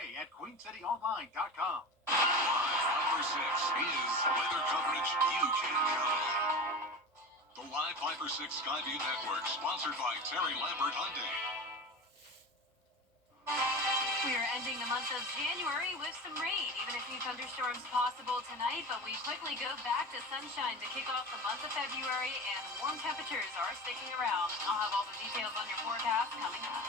today at QueenCityOnline.com. Live 5 for 6 is weather coverage you can count on. The Live 5 for 6 Skyview Network, sponsored by Terry Lambert Hyundai. We are ending the month of January with some rain, even a few thunderstorms possible tonight, but we quickly go back to sunshine to kick off the month of February, and warm temperatures are sticking around. I'll have all the details on your forecast coming up.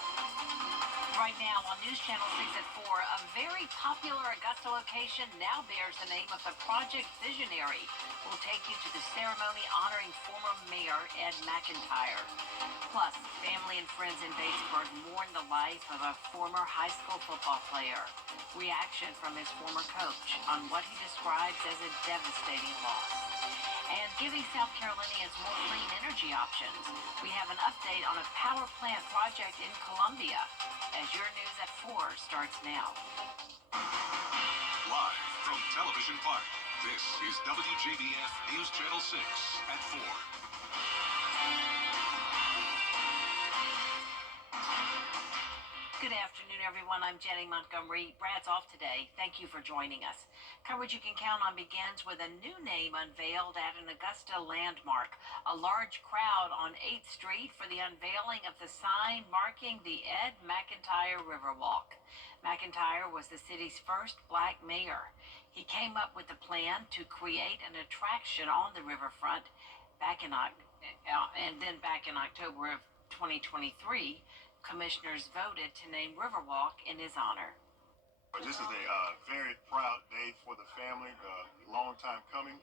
Right now on News Channel 6 at 4, a very popular Augusta location now bears the name of the Project Visionary. We'll take you to the ceremony honoring former Mayor Ed McIntyre. Plus, family and friends in Batesburg mourn the life of a former high school football player. Reaction from his former coach on what he describes as a devastating loss. And giving South Carolinians more clean energy options. We have an update on a power plant project in Columbia. As your news at 4 starts now. Live from Television Park, this is WJBF News Channel 6 at 4. Good afternoon, everyone. I'm Jenny Montgomery. Brad's off today. Thank you for joining us. Coverage you can count on begins with a new name unveiled at an Augusta landmark. A large crowd on 8th Street for the unveiling of the sign marking the Ed McIntyre Riverwalk. McIntyre was the city's first black mayor. He came up with the plan to create an attraction on the riverfront back in October of 2023. Commissioners voted to name Riverwalk in his honor. This is a very proud day for the family, long time coming.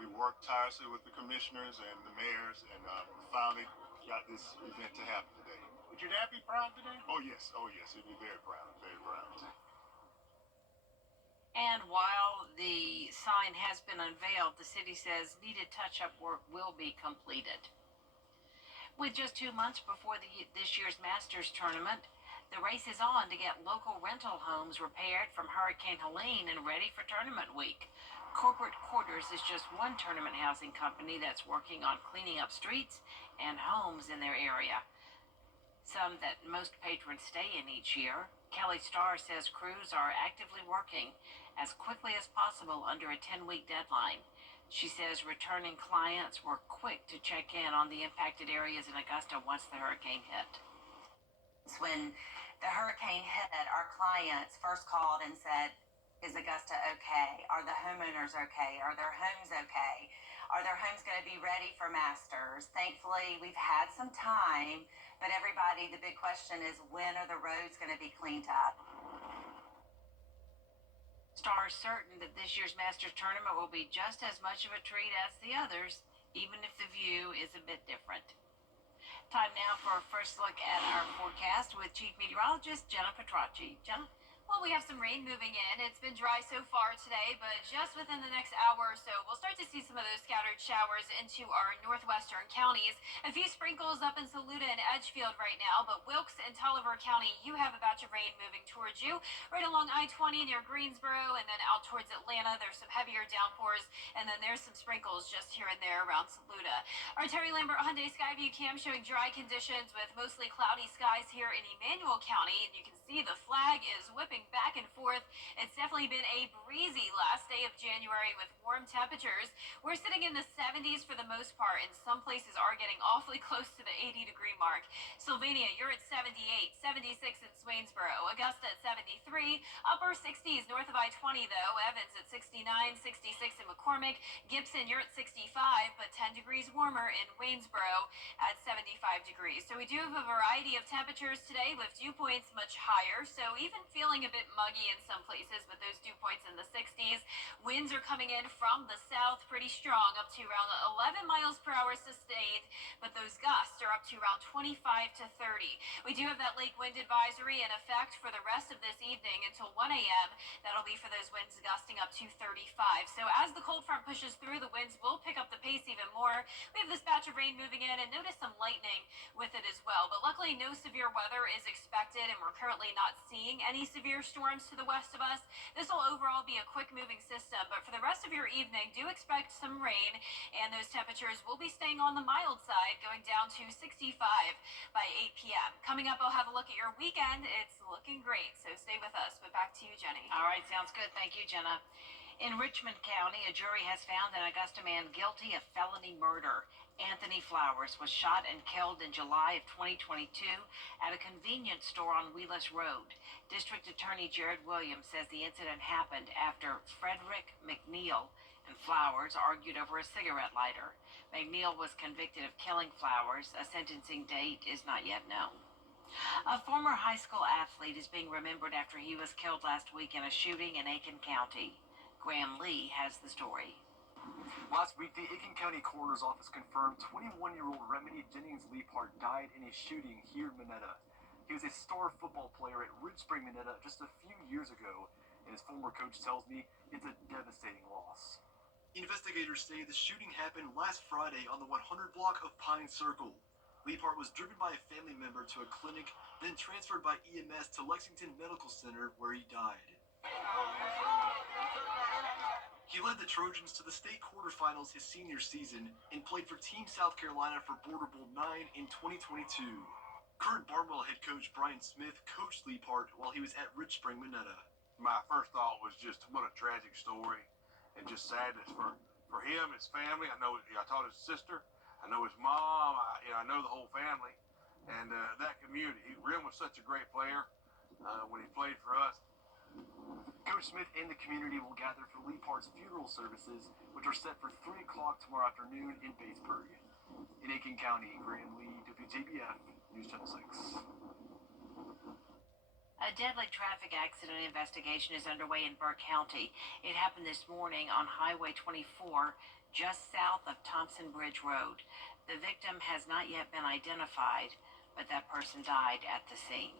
We worked tirelessly with the commissioners and the mayors, and finally got this event to happen today. Would your dad be proud today? Oh yes, he'd be very proud, very proud. And while the sign has been unveiled, the city says needed touch-up work will be completed. With just 2 months before this year's Masters tournament, the race is on to get local rental homes repaired from Hurricane Helene and ready for tournament week. Corporate Quarters is just one tournament housing company that's working on cleaning up streets and homes in their area, some that most patrons stay in each year. Kelly Starr says crews are actively working as quickly as possible under a 10-week deadline. She says returning clients were quick to check in on the impacted areas in Augusta once the hurricane hit. When the hurricane hit, our clients first called and said, is Augusta okay? Are the homeowners okay? Are their homes okay? Are their homes going to be ready for Masters? Thankfully, we've had some time, but everybody, the big question is, when are the roads going to be cleaned up? Starr is certain that this year's Masters tournament will be just as much of a treat as the others, even if the view is a bit different. Time now for a first look at our forecast with Chief Meteorologist Jenna Petracci. Jenna? Well, we have some rain moving in. It's been dry so far today, but just within the next hour or so, we'll start to see some of those scattered showers into our northwestern counties. A few sprinkles up in Saluda and Edgefield right now, but Wilkes and Tulliver County, you have a batch of rain moving towards you. Right along I-20 near Greensboro and then out towards Atlanta, there's some heavier downpours, and then there's some sprinkles just here and there around Saluda. Our Terry Lambert Hyundai Skyview cam showing dry conditions with mostly cloudy skies here in Emmanuel County, and you can see the flag is whipping back and forth. It's definitely been a breezy last day of January with warm temperatures. We're sitting in the 70s for the most part, and some places are getting awfully close to the 80-degree mark. Sylvania, you're at 78, 76 in Swainsboro, Augusta at 73, upper 60s north of I-20 though, Evans at 69, 66 in McCormick, Gibson, you're at 65, but 10 degrees warmer in Waynesboro at 75 degrees. So we do have a variety of temperatures today with dew points much higher, so even feeling a bit muggy in some places, but those dew points in the 60s. Winds are coming in from the south pretty strong, up to around 11 miles per hour sustained, but those gusts are up to around 25 to 30. We do have that lake wind advisory in effect for the rest of this evening until 1 a.m. That'll be for those winds gusting up to 35. So as the cold front pushes through, the winds will pick up the pace even more. We have this batch of rain moving in, and notice some lightning with it as well. But luckily, no severe weather is expected, and we're currently not seeing any severe storms to the west of us. This will overall be a quick moving system, but for the rest of your evening, do expect some rain, and those temperatures will be staying on the mild side, going down to 65 by 8 p.m. Coming up, I'll have a look at your weekend. It's looking great, so stay with us. But All right, sounds good. Thank you, Jenna. In Richmond County, a jury has found an Augusta man guilty of felony murder. Anthony Flowers was shot and killed in July of 2022 at a convenience store on Wheelus Road. District Attorney Jared Williams says the incident happened after Frederick McNeil and Flowers argued over a cigarette lighter. McNeil was convicted of killing Flowers. A sentencing date is not yet known. A former high school athlete is being remembered after he was killed last week in a shooting in Aiken County. Graham Lee has the story. Last week, the Aiken County Coroner's Office confirmed 21-year-old Remedy Jennings Leapart died in a shooting here in Minetta. He was a star football player at Ridge Spring, Minetta just a few years ago, and his former coach tells me it's a devastating loss. Investigators say the shooting happened last Friday on the 100 block of Pine Circle. Leapart was driven by a family member to a clinic, then transferred by EMS to Lexington Medical Center, where he died. He led the Trojans to the state quarterfinals his senior season and played for Team South Carolina for Border Bowl 9 in 2022. Current Barnwell head coach Brian Smith coached Leapart while he was at Rich Spring, Minetta. My first thought was just what a tragic story and just sadness for him, his family. I taught his sister. I know his mom. I know the whole family and that community. Rim was such a great player when he played for us. Coach Smith and the community will gather for Leapart's funeral services, which are set for 3 o'clock tomorrow afternoon in Batesburg. In Aiken County, Graham Lee, WJBF, News Channel 6. A deadly traffic accident investigation is underway in Burke County. It happened this morning on Highway 24, just south of Thompson Bridge Road. The victim has not yet been identified, but that person died at the scene.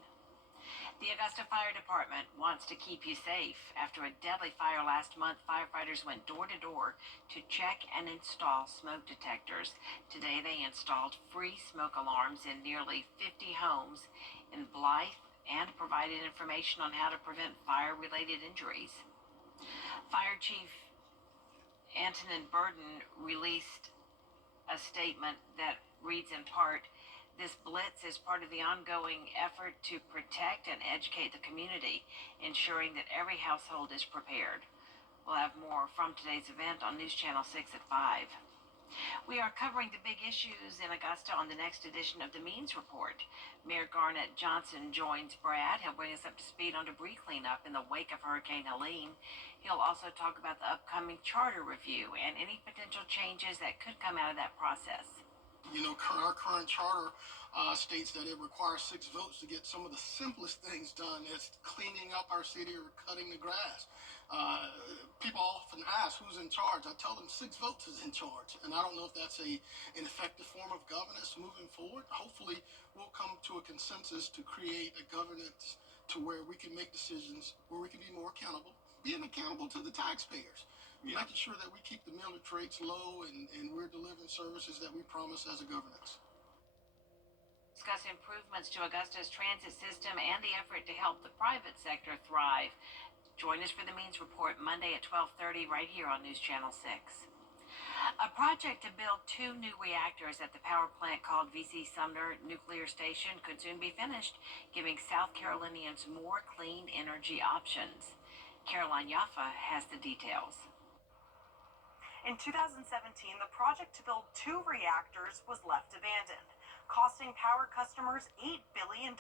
The Augusta Fire Department wants to keep you safe. After a deadly fire last month, firefighters went door to door to check and install smoke detectors. Today they installed free smoke alarms in nearly 50 homes in Blythe and provided information on how to prevent fire-related injuries. Fire Chief Antonin Burden released a statement that reads in part, "This blitz is part of the ongoing effort to protect and educate the community, ensuring that every household is prepared." We'll have more from today's event on News Channel 6 at 5. We are covering the big issues in Augusta on the next edition of the Means Report. Mayor Garnett Johnson joins Brad. He'll bring us up to speed on debris cleanup in the wake of Hurricane Helene. He'll also talk about the upcoming charter review and any potential changes that could come out of that process. Our current charter states that it requires 6 votes to get some of the simplest things done, as cleaning up our city or cutting the grass. People often ask who's in charge. I tell them 6 votes is in charge, and I don't know if that's an effective form of governance moving forward. Hopefully, we'll come to a consensus to create a governance to where we can make decisions, where we can be more accountable, being accountable to the taxpayers. Making sure that we keep the millage rates low and we're delivering services that we promise as a governance. Discuss improvements to Augusta's transit system and the effort to help the private sector thrive. Join us for the Means Report Monday at 12:30 right here on News Channel 6. A project to build 2 new reactors at the power plant called V.C. Sumner Nuclear Station could soon be finished, giving South Carolinians more clean energy options. Caroline Yaffa has the details. In 2017, the project to build 2 reactors was left abandoned, costing power customers $8 billion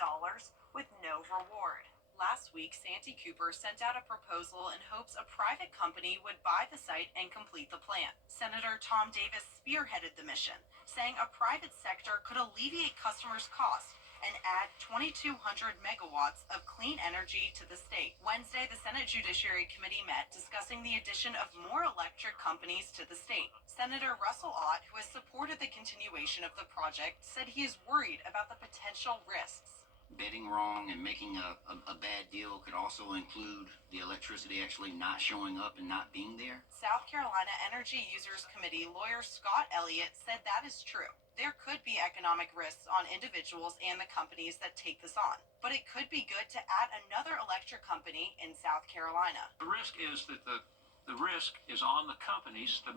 with no reward. Last week, Santee Cooper sent out a proposal in hopes a private company would buy the site and complete the plant. Senator Tom Davis spearheaded the mission, saying a private sector could alleviate customers' costs and add 2,200 megawatts of clean energy to the state. Wednesday, the Senate Judiciary Committee met discussing the addition of more electric companies to the state. Senator Russell Ott, who has supported the continuation of the project, said he is worried about the potential risks. Betting wrong and making a bad deal could also include the electricity actually not showing up and not being there. South Carolina Energy Users Committee lawyer Scott Elliott said that is true. There could be economic risks on individuals and the companies that take this on, but it could be good to add another electric company in South Carolina. The risk is that the risk is on the companies. The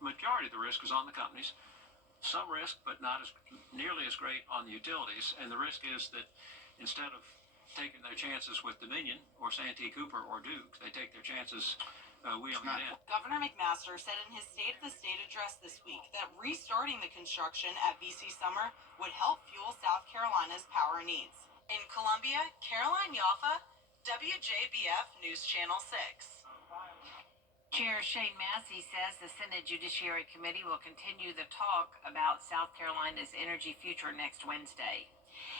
majority of the risk is on the companies. Some risk, but not nearly as great on the utilities. And the risk is that instead of taking their chances with Dominion or Santee Cooper or Duke. They take their chances wheeling it in. Governor McMaster said in his State of the State address this week that restarting the construction at VC Summer would help fuel South Carolina's power needs. In Columbia, Caroline Yaffa, WJBF News Channel 6. Chair Shane Massey says the Senate Judiciary Committee will continue the talk about South Carolina's energy future next Wednesday.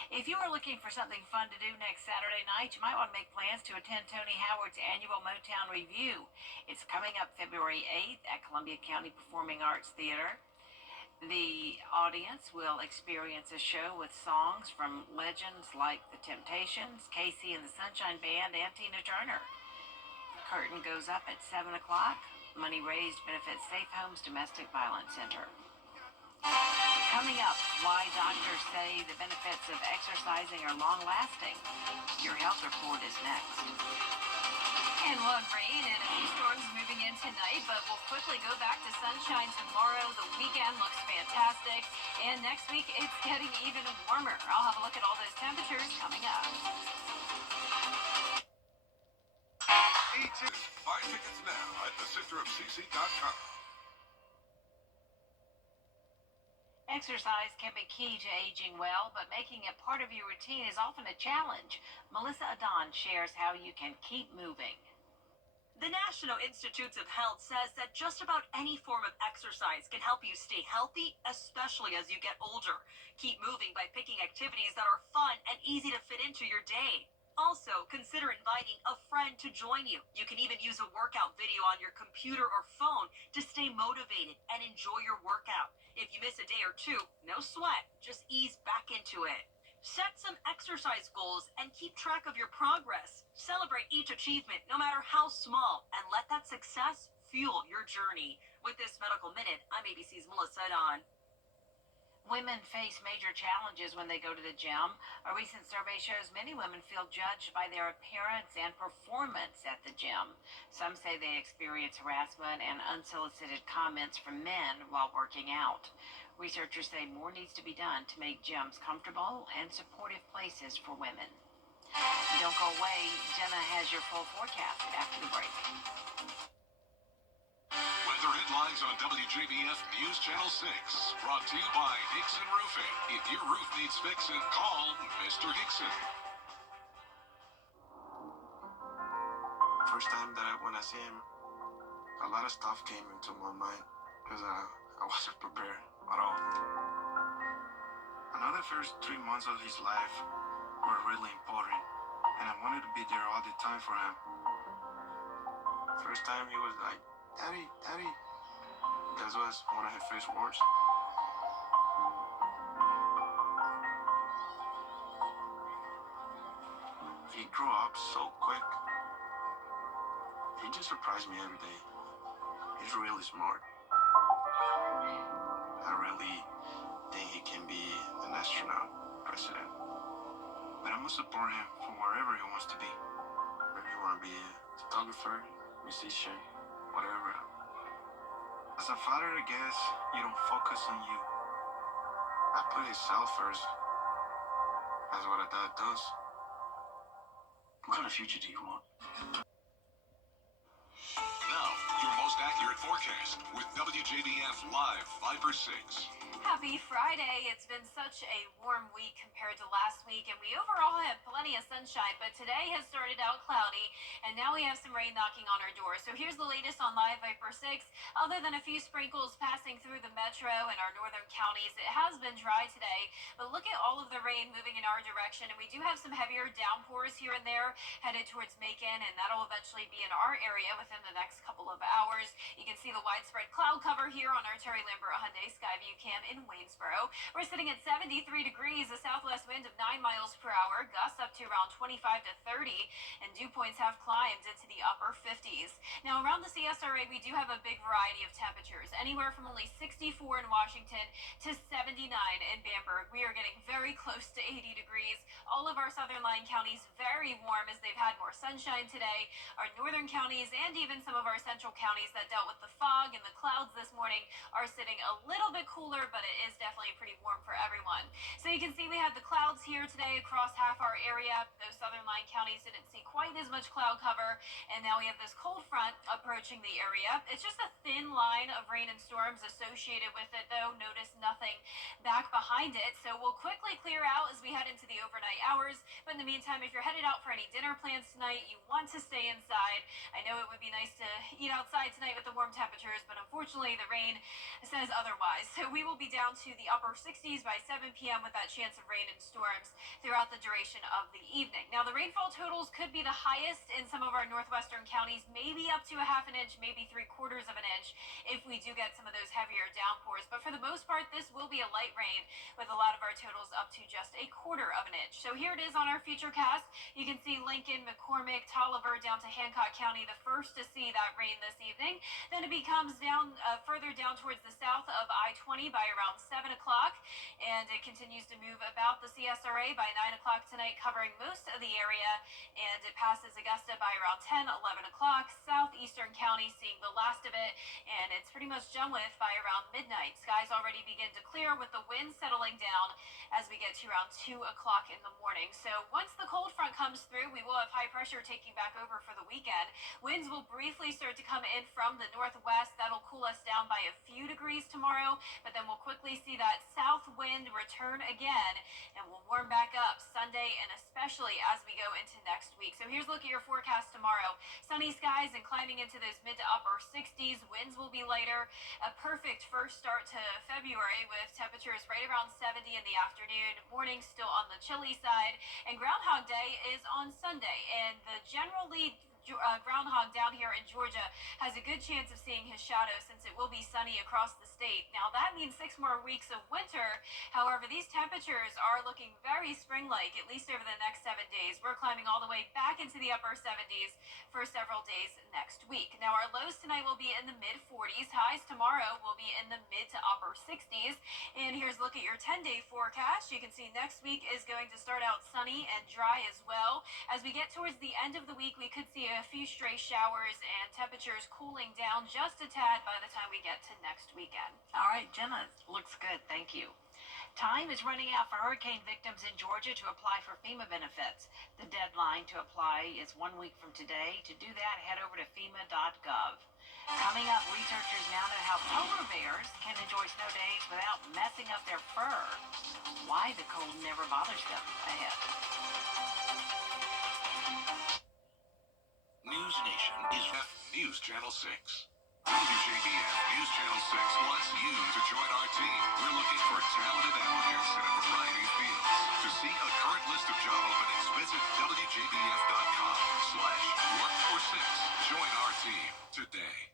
If you are looking for something fun to do next Saturday night, you might want to make plans to attend Tony Howard's annual Motown Review. It's coming up February 8th at Columbia County Performing Arts Theater. The audience will experience a show with songs from legends like The Temptations, Casey and the Sunshine Band, and Tina Turner. Curtain goes up at 7 o'clock. Money raised benefits Safe Homes Domestic Violence Center. Coming up, why doctors say the benefits of exercising are long-lasting. Your health report is next. And we'll have rain and a few storms moving in tonight, but we'll quickly go back to sunshine tomorrow. The weekend looks fantastic. And next week, it's getting even warmer. I'll have a look at all those temperatures coming up. Buy tickets now at thecenterofcc.com. Exercise can be key to aging well, but making it part of your routine is often a challenge. Melissa Adon shares how you can keep moving. The National Institutes of Health says that just about any form of exercise can help you stay healthy, especially as you get older. Keep moving by picking activities that are fun and easy to fit into your day. Also, consider inviting a friend to join you. You can even use a workout video on your computer or phone to stay motivated and enjoy your workout. If you miss a day or two, no sweat, just ease back into it. Set some exercise goals and keep track of your progress. Celebrate each achievement, no matter how small, and let that success fuel your journey. With this Medical Minute, I'm ABC's Melissa Adon. Women face major challenges when they go to the gym. A recent survey shows many women feel judged by their appearance and performance at the gym. Some say they experience harassment and unsolicited comments from men while working out. Researchers say more needs to be done to make gyms comfortable and supportive places for women. Don't go away. Jenna has your full forecast after the break. Weather headlines on WJBF News Channel 6. Brought to you by Hickson Roofing. If your roof needs fixing, call Mr. Hickson. First time when I see him, a lot of stuff came into my mind because I wasn't prepared at all. I know the first 3 months of his life were really important, and I wanted to be there all the time for him. First time he was like, Daddy, Daddy. That was one of his first words. He grew up so quick. He just surprised me every day. He's really smart. I really think he can be an astronaut, president. But I'm gonna support him for wherever he wants to be. Whether he wanna be a photographer, musician, whatever. As a father, I guess you don't focus on you. I put himself first. That's what a dad does. What kind of future do you want? Now, your most accurate forecast with WJBF Live 5 for 6. Happy Friday. It's been such a warm week compared to last week, and we overall had plenty of sunshine, but today has started out cloudy, and now we have some rain knocking on our door. So here's the latest on Live Viper 6. Other than a few sprinkles passing through the metro and our northern counties, it has been dry today, but look at all of the rain moving in our direction, and we do have some heavier downpours here and there headed towards Macon, and that'll eventually be in our area within the next couple of hours. You can see the widespread cloud cover here on our Terry Lambert Hyundai Skyview cam in Waynesboro. We're sitting at 73 degrees, a southwest wind of 9 miles per hour, gusts up to around 25 to 30, and dew points have climbed climbed into the upper 50s. Now, around the CSRA, we do have a big variety of temperatures, anywhere from only 64 in Washington to 79 in Bamberg. We are getting very close to 80 degrees. All of our southern line counties very warm as they've had more sunshine today. Our northern counties and even some of our central counties that dealt with the fog and the clouds this morning are sitting a little bit cooler, but it is definitely pretty warm for everyone. So you can see we had the clouds here today across half our area. Those southern line counties didn't see quite as much cloud cover, and now we have this cold front approaching the area. It's just a thin line of rain and storms associated with it, though. Notice nothing back behind it, so we'll quickly clear out as we head into the overnight hours. But in the meantime, if you're headed out for any dinner plans tonight, you want to stay inside. I know it would be nice to eat outside tonight with the warm temperatures, but unfortunately the rain says otherwise. So we will be down to the upper 60s by 7 p.m. with that chance of rain and storms throughout the duration of the evening. Now, the rainfall totals could be the highest in some of our northwestern counties, maybe up to a half an inch, maybe 3/4 of an inch if we do get some of those heavier downpours. But for the most part, this will be a light rain with a lot of our totals up to just 1/4 of an inch. So here it is on our future cast. You can see Lincoln, McCormick, Tolliver down to Hancock County, the first to see that rain this evening. Then it becomes down further down towards the south of I-20 by around 7 o'clock, and it continues to move about the CSRA by 9 o'clock tonight, covering most of the area, and it passes Augusta by around 10, 11 o'clock. Southeastern County seeing the last of it, and it's pretty much done with by around midnight. Skies already begin to clear with the wind settling down as we get to around 2 o'clock in the morning. So once the cold front comes through, we will have high pressure taking back over for the weekend. Winds will briefly start to come in from the northwest. That'll cool us down by a few degrees tomorrow, but then we'll quickly see that south wind return again, and we'll warm back up Sunday and especially as we go into next week. So here's a look at your forecast tomorrow. Sunny skies and climbing into those mid to upper 60s. Winds will be lighter. A perfect first start to February with temperatures right around 70 in the afternoon. Morning still on the chilly side, and Groundhog Day is on Sunday, and the generally groundhog down here in Georgia has a good chance of seeing his shadow since it will be sunny across the state. Now that means 6 more weeks of winter. However, these temperatures are looking very spring-like, at least over the next 7 days. We're climbing all the way back into the upper 70s for several days next week. Now our lows tonight will be in the mid-40s. Highs tomorrow will be in the mid to upper 60s. And here's a look at your 10-day forecast. You can see next week is going to start out sunny and dry as well. As we get towards the end of the week, we could see a few stray showers and temperatures cooling down just a tad by the time we get to next weekend. All right, Jenna, looks good. Thank you. Time is running out for hurricane victims in Georgia to apply for FEMA benefits. The deadline to apply is 1 week from today. To do that, head over to FEMA.gov. Coming up, researchers now know how polar bears can enjoy snow days without messing up their fur. Why the cold never bothers them. Ahead. News Nation is News Channel 6. WJBF News Channel 6 wants you to join our team. We're looking for talented applicants in a variety of fields. To see a current list of job openings, visit WJBF.com/work-for-6. Join our team today.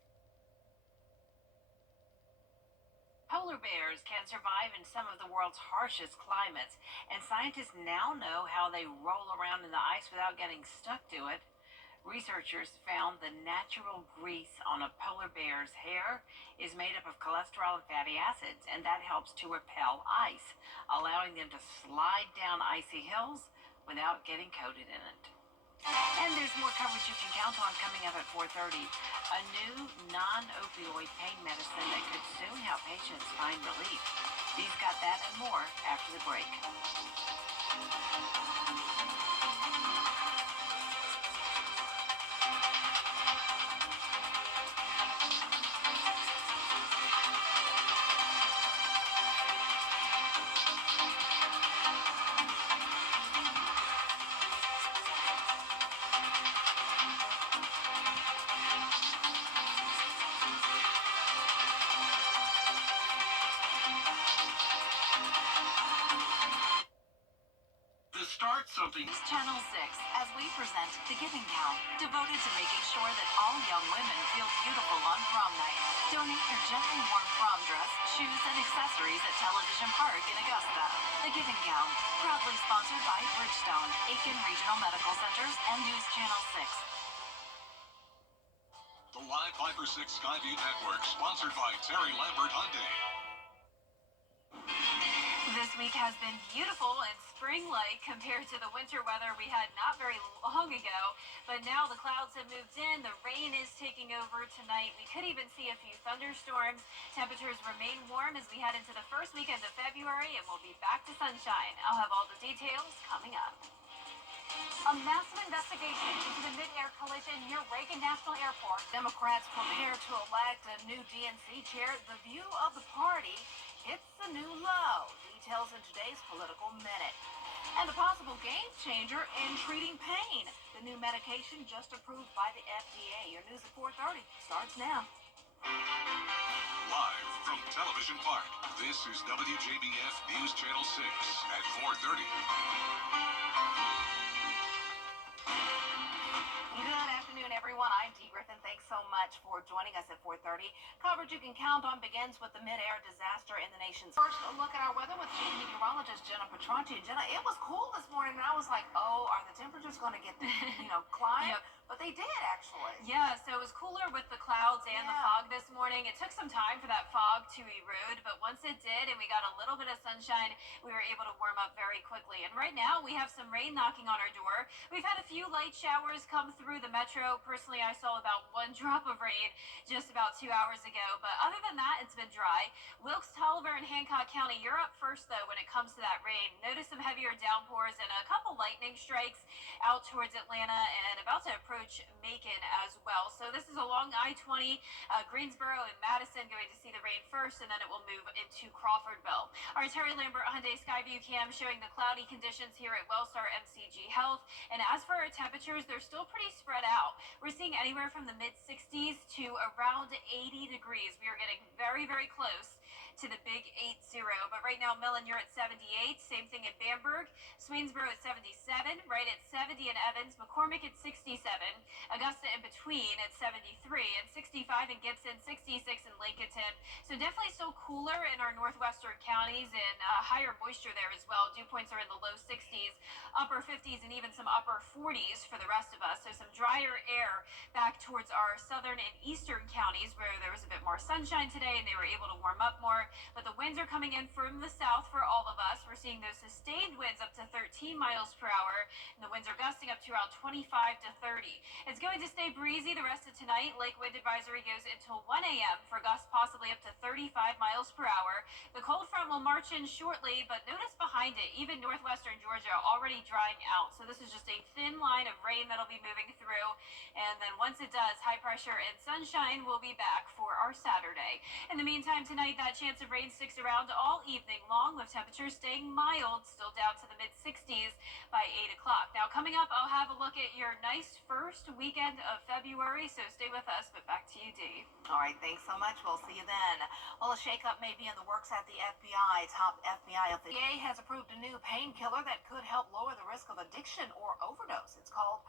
Polar bears can survive in some of the world's harshest climates, and scientists now know how they roll around in the ice without getting stuck to it. Researchers found the natural grease on a polar bear's hair is made up of cholesterol and fatty acids, and that helps to repel ice, allowing them to slide down icy hills without getting coated in it. And there's more coverage you can count on coming up at 4:30. A new non-opioid pain medicine that could soon help patients find relief. We've got that and more after the break. Start something. Channel 6, as we present The Giving Gown, devoted to making sure that all young women feel beautiful on prom night. Donate your gently worn prom dress, shoes, and accessories at Television Park in Augusta. The Giving Gown, proudly sponsored by Bridgestone, Aiken Regional Medical Centers, and News Channel 6. Live 5 for 6 Skyview Network, sponsored by Terry Lambert Hyundai. This week has been beautiful and spring-like compared to the winter weather we had not very long ago. But now the clouds have moved in. The rain is taking over tonight. We could even see a few thunderstorms. Temperatures remain warm as we head into the first weekend of February, and we'll be back to sunshine. I'll have all the details coming up. A massive investigation into the mid-air collision near Reagan National Airport. Democrats prepare to elect a new DNC chair. The view of the party hits a new low. Details in today's Political Minute. And a possible game changer in treating pain. The new medication just approved by the FDA. Your news at 4:30 starts now. Live from Television Park, this is WJBF News Channel 6 at 4:30. Good afternoon, everyone. I'm Dee Griffin. Thanks so much for joining us at 4:30. Coverage you can count on begins with the mid-air disaster in the nation's first. A look at our weather with chief meteorologist Jenna Petranti. Jenna, it was cool this morning, and I was like, oh, are the temperatures going to get, climb? Yep. But they did, actually. Yeah, so it was cooler with the clouds and the fog this morning. It took some time for that fog to erode, but once it did and we got a little bit of sunshine, we were able to warm up very quickly. And right now, we have some rain knocking on our door. We've had a few light showers come through the metro. Personally, I saw about 1 drop of rain just about 2 hours ago. But other than that, it's been dry. Wilkes, Tolliver, and Hancock County, you're up first, though, when it comes to that rain. Notice some heavier downpours and a couple lightning strikes out towards Atlanta and about to approach Macon as well. So this is along I-20, Greensboro and Madison going to see the rain first, and then it will move into Crawfordville. Our Terry Lambert Hyundai Skyview cam showing the cloudy conditions here at Wellstar MCG Health. And as for our temperatures, they're still pretty spread out. We're seeing anywhere from the mid-60s to around 80 degrees. We are getting very, very close to the big 80. But right now, Millen, you're at 78. Same thing in Bamberg. Swainsboro at 77. Right at 70 in Evans. McCormick at 67. Augusta in between at 73. And 65 in Gibson. 66 in Lincolnton. So definitely still cooler in our northwestern counties and higher moisture there as well. Dew points are in the low 60s, upper 50s, and even some upper 40s for the rest of us. So some drier air back towards our southern and eastern counties where there was a bit more sunshine today and they were able to warm up more. But the winds are coming in from the south for all of us. We're seeing those sustained winds up to 13 miles per hour, and the winds are gusting up to around 25 to 30. It's going to stay breezy the rest of tonight. Lake wind advisory goes until 1 a.m. for gusts possibly up to 35 miles per hour. The cold front will march in shortly, but notice behind it, even northwestern Georgia already drying out. So this is just a thin line of rain that'll be moving through. And then once it does, high pressure and sunshine will be back for our Saturday. In the meantime, tonight, that chance of rain sticks around all evening long, with temperatures staying mild, still down to the mid-60s by 8 o'clock. Now, coming up, I'll have a look at your nice first weekend of February, so stay with us, but back to you, Dee. All right, thanks so much. We'll see you then. Well, a shakeup may be in the works at the FBI. Top FBI official has approved a new painkiller that could help lower the risk of addiction or overdose. It's called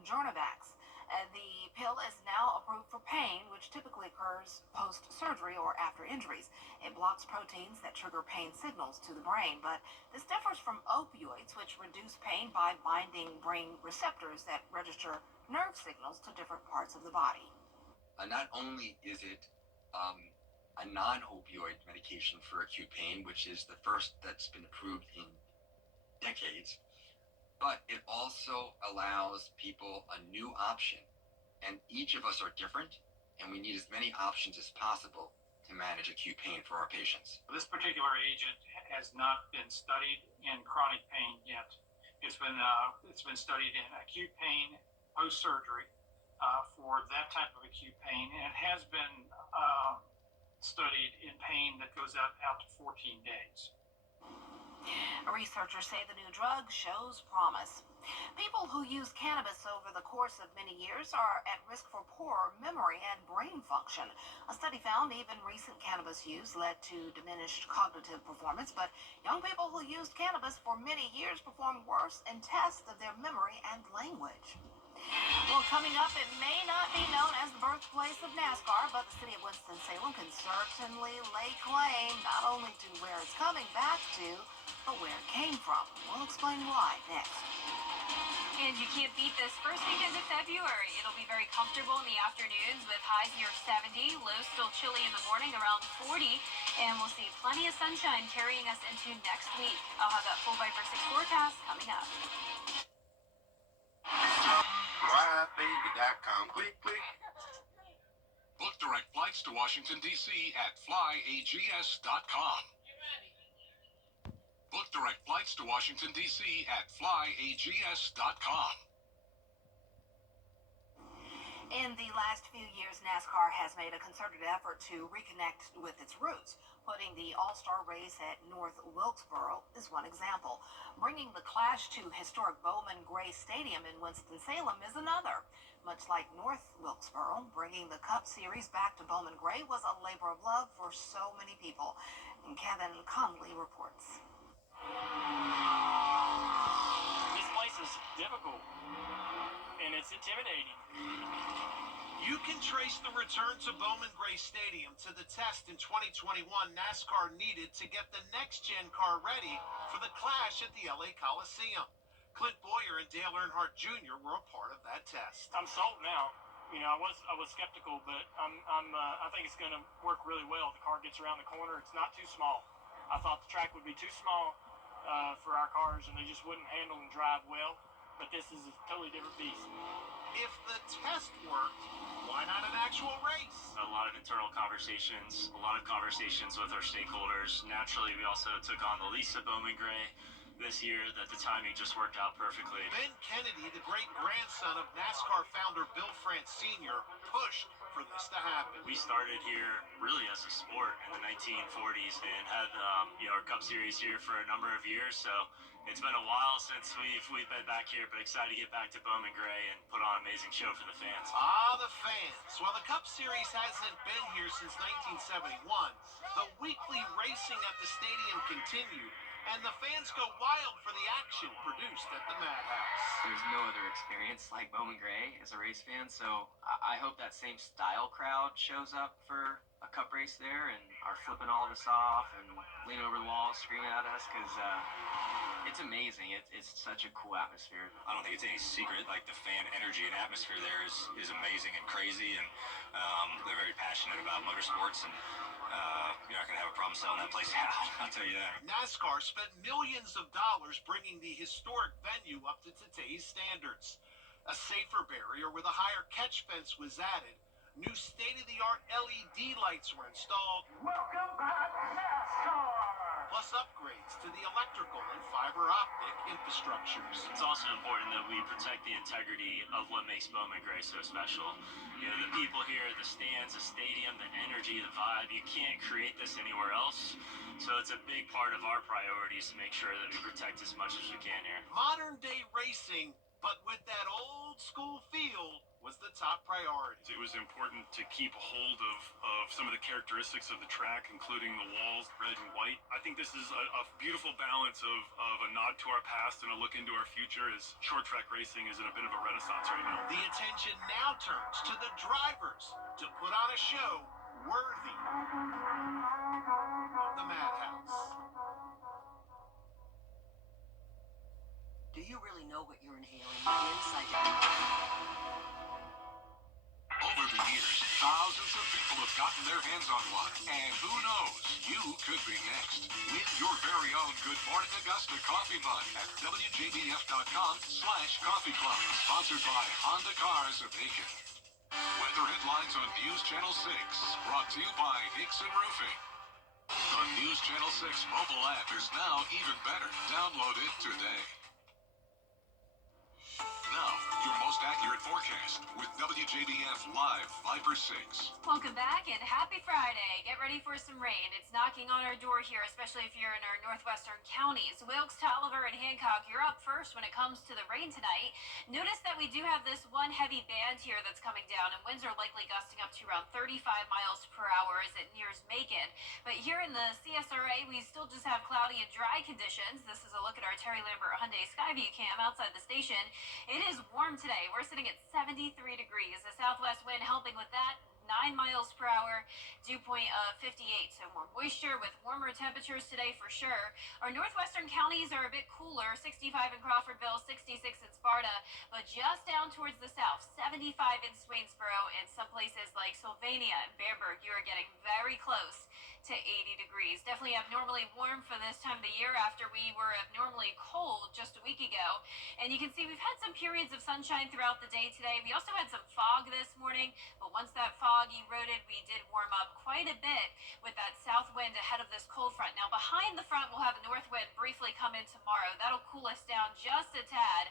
Jornavax. The pill is now approved for pain, which typically occurs post-surgery or after injuries. It blocks proteins that trigger pain signals to the brain, but this differs from opioids, which reduce pain by binding brain receptors that register nerve signals to different parts of the body. Not only is it a non-opioid medication for acute pain, which is the first that's been approved in decades, but it also allows people a new option. And each of us are different, and we need as many options as possible to manage acute pain for our patients. This particular agent has not been studied in chronic pain yet. It's been studied in acute pain post-surgery for that type of acute pain, and it has been studied in pain that goes out to 14 days. Researchers say the new drug shows promise. People who use cannabis over the course of many years are at risk for poorer memory and brain function. A study found even recent cannabis use led to diminished cognitive performance, but young people who used cannabis for many years performed worse in tests of their memory and language. Well, coming up, it may not be known as the birthplace of NASCAR, but the city of Winston-Salem can certainly lay claim not only to where it's coming back to, but where it came from. We'll explain why next. And you can't beat this first weekend of February. It'll be very comfortable in the afternoons with highs near 70, lows still chilly in the morning around 40, and we'll see plenty of sunshine carrying us into next week. I'll have that full Viper 6 forecast coming up. FlyBaby.com. Click, click. Book direct flights to Washington, D.C. at flyags.com. Book direct flights to Washington, D.C. at flyags.com. In the last few years, NASCAR has made a concerted effort to reconnect with its roots. Putting the All-Star race at North Wilkesboro is one example. Bringing the Clash to historic Bowman Gray Stadium in Winston-Salem is another. Much like North Wilkesboro, bringing the Cup Series back to Bowman Gray was a labor of love for so many people. And Kevin Conley reports. This place is difficult, and it's intimidating. You can trace the return to Bowman Gray Stadium to the test in 2021 NASCAR needed to get the next-gen car ready for the Clash at the LA Coliseum. Clint Boyer and Dale Earnhardt Jr. were a part of that test. I'm sold now. You know, I was skeptical, but I think it's going to work really well. The car gets around the corner. It's not too small. I thought the track would be too small for our cars, and they just wouldn't handle and drive well. But this is a totally different beast. If the test worked, why not an actual race? A lot of internal conversations, a lot of conversations with our stakeholders. Naturally, we also took on the lease at Bowman Gray this year, that the timing just worked out perfectly. Ben Kennedy, the great-grandson of NASCAR founder Bill France Sr., pushed for this to happen. We started here really as a sport in the 1940s and had our Cup Series here for a number of years, so it's been a while since we've been back here, but excited to get back to Bowman Gray and put on an amazing show for the fans. Ah, the fans. While the Cup Series hasn't been here since 1971, the weekly racing at the stadium continued, and the fans go wild for the action produced at the Madhouse. There's no other experience like Bowman Gray as a race fan, so I hope that same style crowd shows up for a Cup race there and are flipping all of us off and leaning over the wall screaming at us, because it's amazing. It's such a cool atmosphere. I don't think it's any secret, like the fan energy and atmosphere there is amazing and crazy, and they're very passionate about motorsports, and you're not going to have a problem selling that place out, I'll tell you that. NASCAR spent millions of dollars bringing the historic venue up to today's standards. A safer barrier with a higher catch fence was added. New state-of-the-art LED lights were installed. Welcome back, NASCAR! Plus upgrades to the electrical and fiber optic infrastructures. It's also important that we protect the integrity of what makes Bowman Gray so special. You know, the people here, the stands, the stadium, the energy, the vibe, you can't create this anywhere else. So it's a big part of our priorities to make sure that we protect as much as we can here. Modern day racing, but with that old school feel, was the top priority. It was important to keep a hold of some of the characteristics of the track, including the walls, red and white. I think this is a beautiful balance of a nod to our past and a look into our future, as short track racing is in a bit of a renaissance right now. The attention now turns to the drivers to put on a show worthy of the Madhouse. Do you really know what you're inhaling? The inside. Over the years, thousands of people have gotten their hands on one. And who knows, you could be next. Win your very own Good Morning Augusta coffee mug at WJBF.com/coffee club. Sponsored by Honda Cars of Aiken. Weather headlines on News Channel 6. Brought to you by Nixon Roofing. The News Channel 6 mobile app is now even better. Download it today. Now, your most accurate forecast with WJBF Live Viper 6. Welcome back and happy Friday. Get ready for some rain. It's knocking on our door here, especially if you're in our northwestern counties. Wilkes, Taliaferro, and Hancock, you're up first when it comes to the rain tonight. Notice that we do have this one heavy band here that's coming down, and winds are likely gusting up to around 35 miles per hour as it nears Macon. But here in the CSRA, we still just have cloudy and dry conditions. This is a look at our Terry Lambert Hyundai Skyview cam outside the station. It is warm today. We're sitting at 73 degrees. The southwest wind helping with that. 9 miles per hour, dew point of 58. So more moisture with warmer temperatures today for sure. Our northwestern counties are a bit cooler, 65 in Crawfordville, 66 in Sparta, but just down towards the south, 75 in Swainsboro, and some places like Sylvania and Bamberg, you are getting very close to 80 degrees. Definitely abnormally warm for this time of the year after we were abnormally cold just a week ago. And you can see we've had some periods of sunshine throughout the day today. We also had some fog this morning, but once that fog eroded, we did warm up quite a bit with that south wind ahead of this cold front. Now behind the front, we'll have a north wind briefly come in tomorrow. That'll cool us down just a tad,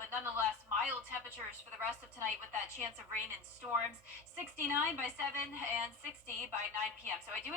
but nonetheless, mild temperatures for the rest of tonight with that chance of rain and storms. 69 by 7 and 60 by 9 p.m. So I do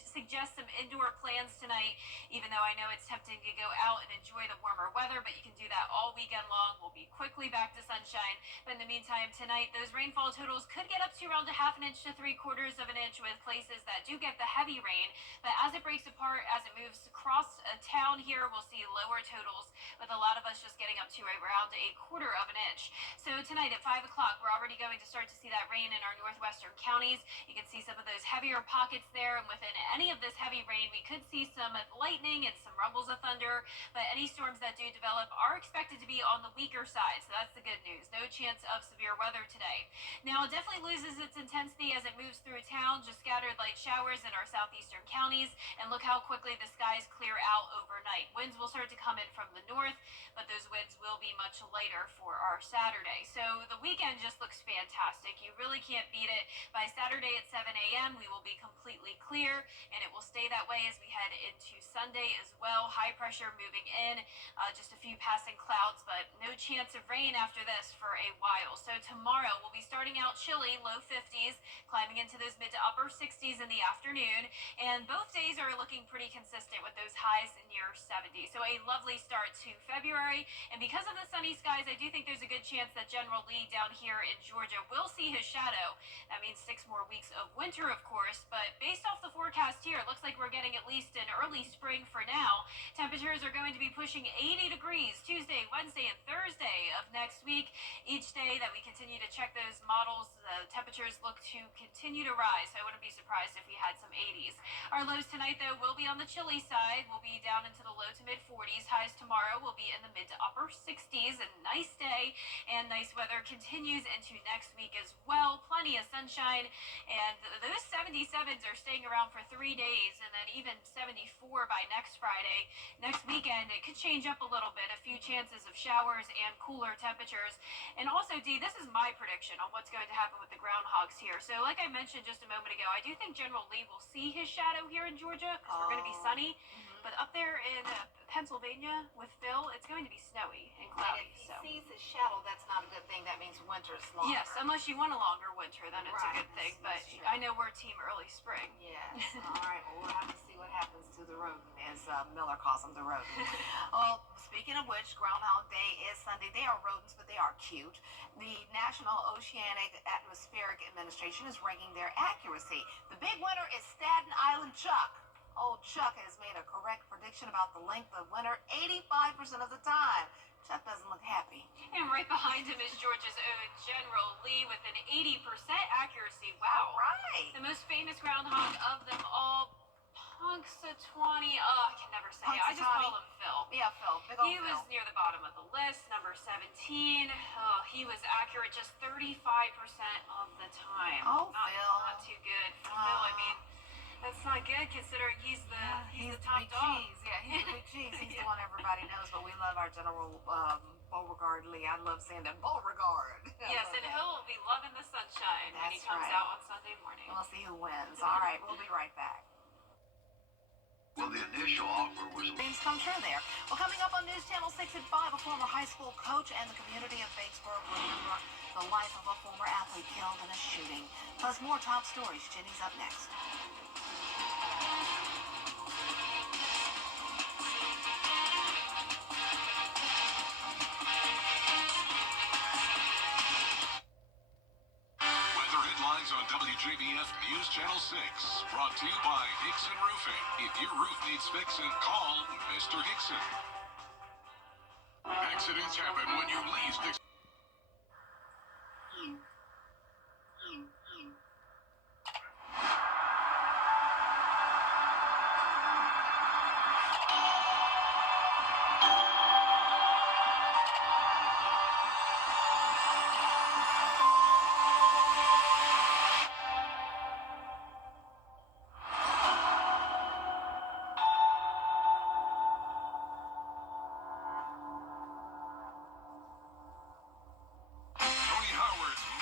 suggest some indoor plans tonight, even though I know it's tempting to go out and enjoy the warmer weather, but you can do that all weekend long. We'll be quickly back to sunshine, but in the meantime tonight, those rainfall totals could get up to around a half an inch to 3/4 of an inch with places that do get the heavy rain, but as it breaks apart, as it moves across a town here, we'll see lower totals, with a lot of us just getting up to around 1/4 of an inch. So tonight at 5 o'clock, we're already going to start to see that rain in our northwestern counties. You can see some of those heavier pockets there, and within any of this heavy rain, we could see some lightning and some rumbles of thunder, but any storms that do develop are expected to be on the weaker side, so that's the good news. No chance of severe weather today. Now, it definitely loses its intensity as it moves through town, just scattered light showers in our southeastern counties, and look how quickly the skies clear out overnight. Winds will start to come in from the north, but those winds will be much lighter for our Saturday. So the weekend just looks fantastic. You really can't beat it. By Saturday at 7 a.m., we will be completely clear, and it will stay that way as we head into Sunday as well. High pressure moving in, just a few passing clouds, but no chance of rain after this for a while. So tomorrow we'll be starting out chilly, low 50s, climbing into those mid to upper 60s in the afternoon, and both days are looking pretty consistent with those highs near 70. So a lovely start to February, and because of the sunny skies, I do think there's a good chance that General Lee down here in Georgia will see his shadow. That means 6 more weeks of winter, of course, but based off the forecast here, it looks like we're getting at least an early spring for now. Temperatures are going to be pushing 80 degrees Tuesday, Wednesday, and Thursday of next week. Each day that we continue to check those models, the temperatures look to continue to rise, so I wouldn't be surprised if we had some 80s. Our lows tonight, though, will be on the chilly side. We'll be down into the low to mid 40s. Highs tomorrow will be in the mid to upper 60s. A nice day, and nice weather continues into next week as well. Plenty of sunshine, and those 77s are staying around for 3 days, and then even 74 by next Friday. Next weekend, it could change up a little bit. A few chances of showers and cooler temperatures. And also, Dee, this is my prediction on what's going to happen with the groundhogs here. So like I mentioned just a moment ago, I do think General Lee will see his shadow here in Georgia because we're going to be sunny. But up there in Pennsylvania with Phil, it's going to be snowy and cloudy. If he sees his shadow, that's not a good thing. That means winter's longer. Yes, unless you want a longer winter, then it's a good thing. But I know we're team early spring. Yes. All right. Well, we'll have to see what happens to the rodent, as Miller calls them, the rodent. Well, speaking of which, Groundhog Day is Sunday. They are rodents, but they are cute. The National Oceanic Atmospheric Administration is ranking their accuracy. The big winner is Staten Island Chuck. Old Chuck has made a correct prediction about the length of winter 85% of the time. Chuck doesn't look happy. And right behind him is Georgia's own General Lee with an 80% accuracy. Wow. All right. The most famous groundhog of them all, Punxsutawney. Oh, I can never say it. I just call him Phil. Yeah, Phil. Big old He Phil. was near the bottom of the list, number 17. Oh, he was accurate just 35% of the time. Oh, Phil. Not too good for Phil. I mean, that's not good considering he's the top big dog. Cheese. Yeah, he's the big cheese. He's the one everybody knows, but we love our General Beauregard Lee. I love saying that, Beauregard. Yes, and he'll be loving the sunshine when he That's comes right. out on Sunday morning. We'll see who wins. All right, we'll be right back. Well, the initial offer was... Dreams come true there. Well, coming up on News Channel 6 at 5, a former high school coach and the community of Batesboro remember the life of a former athlete killed in a shooting. Plus, more top stories. Jenny's up next. Weather headlines on WJBF News Channel 6. Brought to you by Hickson Roofing. If your roof needs fixing, call Mr. Hickson. Accidents happen when you least expect.